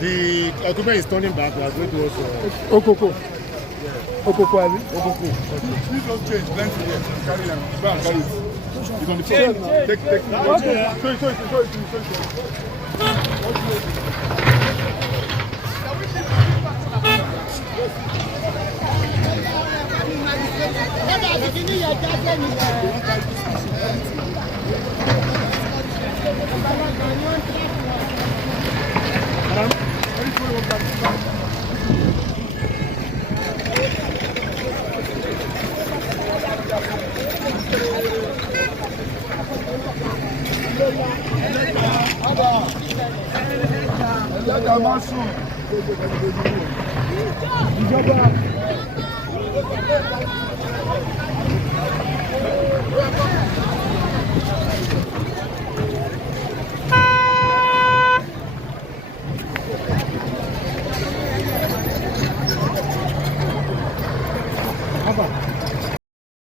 The equipment is turning back. We are going to also. Okoko. Okoko, Ali. Okoko. Please don't change. Plenty here. Carry them. Go and carry it. It's on the floor. Take. Show it.